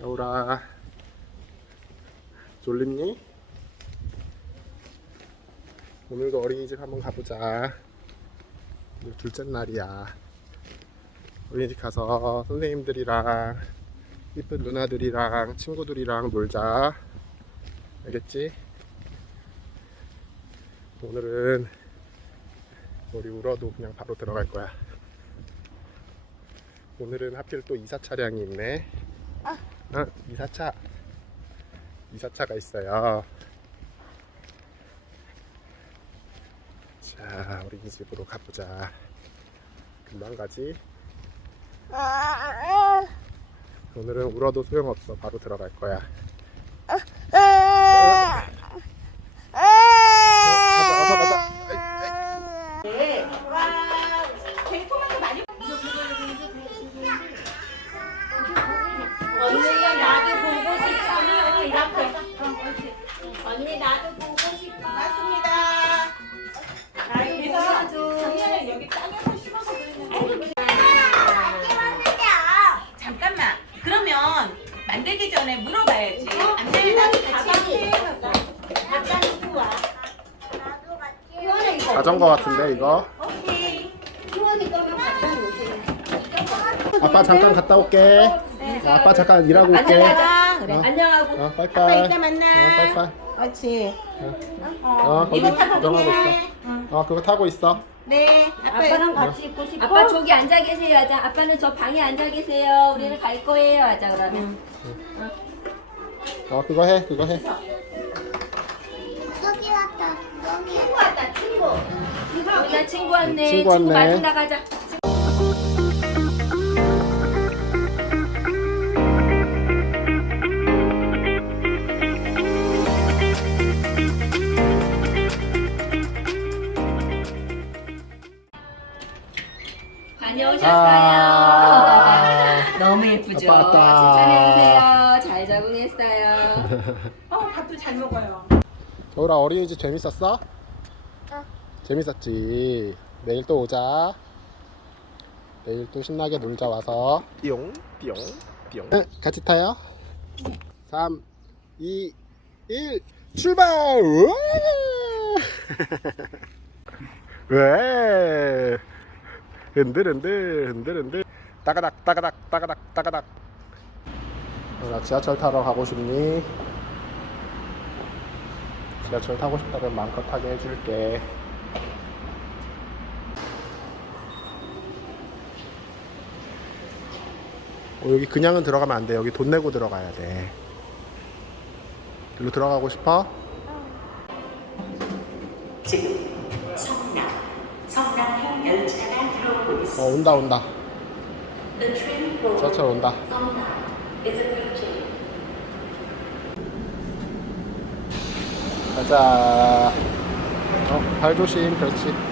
여우라 졸립니? 오늘도 어린이집 한번 가보자. 오늘 둘째 날이야. 어린이집 가서 선생님들이랑 이쁜 누나들이랑 친구들이랑 놀자. 알겠지? 오늘은 우리 울어도 그냥 바로 들어갈 거야. 오늘은 하필 또 이사 차량이 있네 어, 이사차. 이사차가 있어요. 자 어린이집으로 가보자. 금방 가지? 오늘은 울어도 소용없어. 바로 들어갈 거야 언니 나도 보고 싶어. 맞습니다. 나 그래서 작년에 여기 땅에서 심어서 그랬는데 잠깐만. 그러면 만들기 전에 물어봐야지. 안 되면 나도 같이 자전거 같은데 이거? 오케이. 아빠 잠깐 갔다 올게. 어, 아빠 잠깐 일하고 올게. 그래. 어? 안녕하고 어 빠이빠이. 이따 만나. 어 빠이빠이 그렇지. 어 거기 이거 타고 구경하고 그냥 있어. 어 그거 타고 있어. 네 아빠랑 같이 있고 싶어? 아빠 저기 앉아 계세요 하자. 아빠는 저 방에 앉아 계세요. 우리는 갈 거예요 하자 그러면. 어 그거 해 그거 해. 친구 왔다 친구. 우리나 친구 왔네. 친구 친구, 왔네. 마중 나가자 다녀오셨어요. 아. 너무 예쁘죠? 아빠 왔다. 칭찬해주세요. 잘 적응했어요. 어 밥도 잘 먹어요. 겨울아 어린이집 재밌었어? 재밌었지. 내일 또 오자. 내일 또 신나게 놀자 와서. 뿅 뿅, 뿅. 네, 같이 타요. 3 2 1 출발! 왜 흔들흔들 흔들흔들 따가닥 따가닥 따가닥 따가닥 어, 나 지하철 타러 가고 싶니? 지하철 타고 싶다면 마음껏 타게 해줄게. 어, 여기 그냥은 들어가면 안 돼. 여기 돈 내고 들어가야 돼. 일로 들어가고 싶어? 지금 어, 온다, 온다. 지하철 온다. 가자. 어, 발 조심. 그렇지.